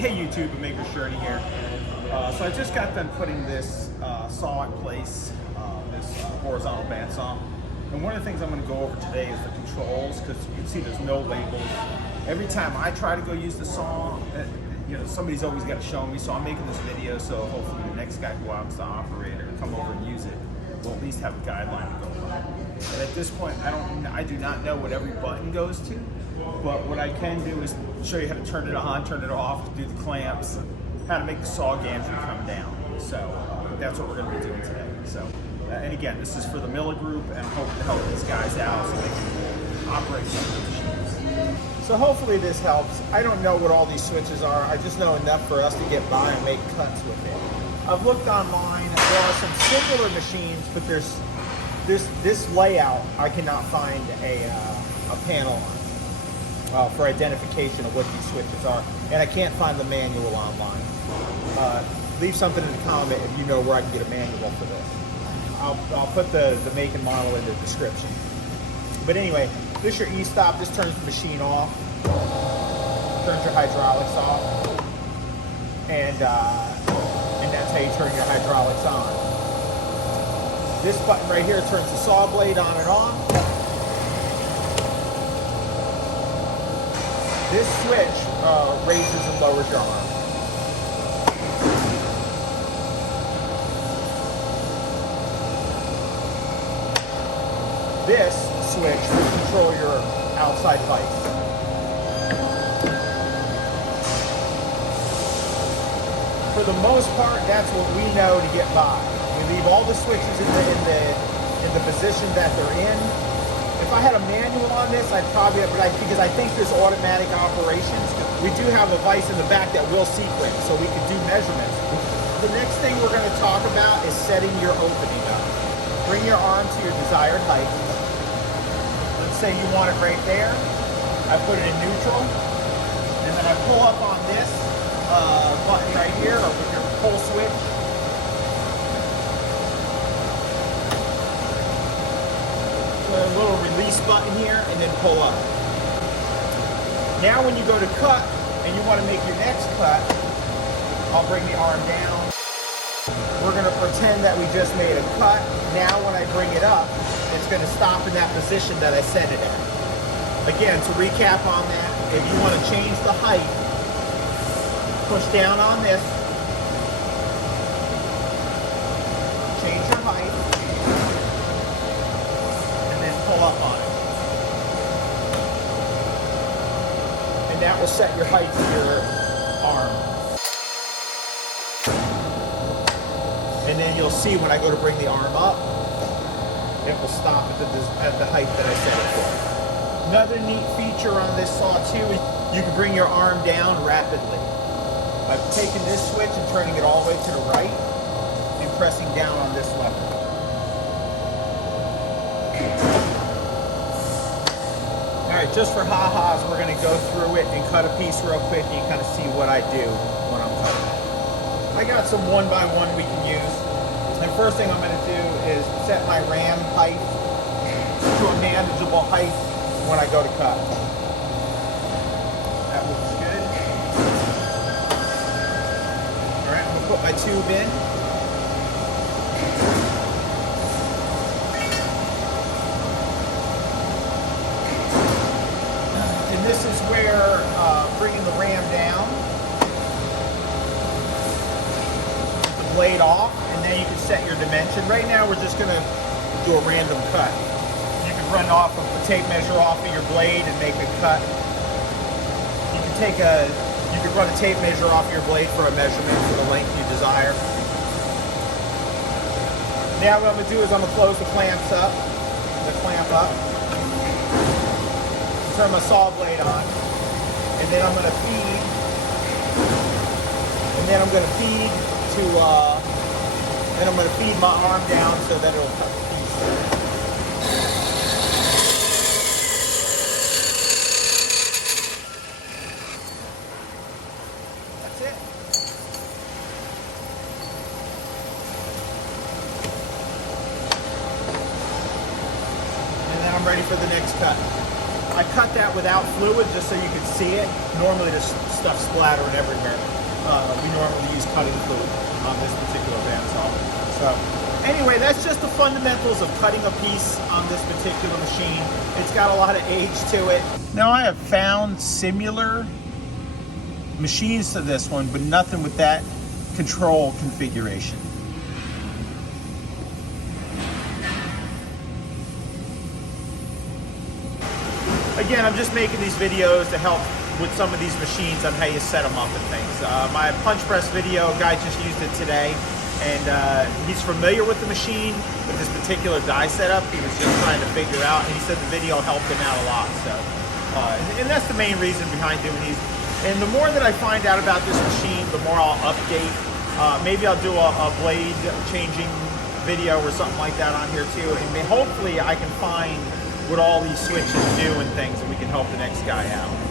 Hey YouTube, Maker Shirty here. So I just got done putting this saw in place, this horizontal bandsaw. And one of the things I'm going to go over today is the controls, because you can see there's no labels. Every time I try to go use the saw, you know, somebody's always got to show me. So I'm making this video so hopefully the next guy who wants to operate it or come over and use it will at least have a guideline to go by. And at this point, I do not know what every button goes to. But what I can do is show you how to turn it on, turn it off, do the clamps, how to make the saw gantry come down. So that's what we're going to be doing today. So, and again, this is for the Miller Group, and I'm hoping to help these guys out so they can operate some of the machines. So hopefully this helps. I don't know what all these switches are. I just know enough for us to get by and make cuts with it. I've looked online. There are some similar machines, but there's this layout. I cannot find a panel on. For identification of what these switches are, and I can't find the manual online. Leave something in the comment if you know where I can get a manual for this. I'll put the make and model in the description. But anyway, this is your e-stop. This turns the machine off, turns your hydraulics off, and that's how you turn your hydraulics on. This button right here turns the saw blade on and off. This switch raises and lowers your arm. This switch will control your outside vise. For the most part, that's what we know to get by. We leave all the switches in the position that they're in. If I had a manual on this, I'd probably, because I think there's automatic operations. We do have a vise in the back that will sequence, so we can do measurements. The next thing we're going to talk about is setting your opening up. Bring your arm to your desired height. Let's say you want it right there. I put it in neutral, and then I pull up on this button right here, or with your pull switch. A little release button here, and then pull up. Now when you go to cut and you want to make your next cut, I'll bring the arm down. We're going to pretend that we just made a cut. Now when I bring it up, it's going to stop in that position that I set it at. Again, to recap on that, if you want to change the height, push down on this, change your height, pull up on it. And that will set your height to your arm. And then you'll see when I go to bring the arm up, it will stop at the height that I set it for. Another neat feature on this saw too is you can bring your arm down rapidly. I've taken this switch and turning it all the way to the right and pressing down on this lever. Alright, just for ha-has, we're going to go through it and cut a piece real quick and you kind of see what I do when I'm cutting. I got some 1x1 we can use. And the first thing I'm going to do is set my ram height to a manageable height when I go to cut. That looks good. Alright, I'm going to put my tube in. This is where bringing the ram down, the blade off, and then you can set your dimension. Right now we're just going to do a random cut. You can run off of the tape measure off of your blade and make a cut. You can run a tape measure off your blade for a measurement for the length you desire. Now what I'm going to do is I'm going to close the clamp up. Turn my saw blade on, and then I'm going to feed, then I'm going to feed my arm down so that it'll cut the piece. That's it. And then I'm ready for the next cut. I cut that without fluid just so you can see it. Normally there's stuff splattering everywhere. We normally use cutting fluid on this particular bandsaw. So anyway, that's just the fundamentals of cutting a piece on this particular machine. It's got a lot of age to it. Now I have found similar machines to this one, but nothing with that control configuration. Again, I'm just making these videos to help with some of these machines on how you set them up and things. My punch press video, guy just used it today, and he's familiar with the machine, with this particular die setup. He was just trying to figure out, and he said the video helped him out a lot. So, and that's the main reason behind doing these. And the more that I find out about this machine, the more I'll update. Maybe I'll do a blade changing video or something like that on here too, and hopefully I can find what all these switches do and things, and we can help the next guy out.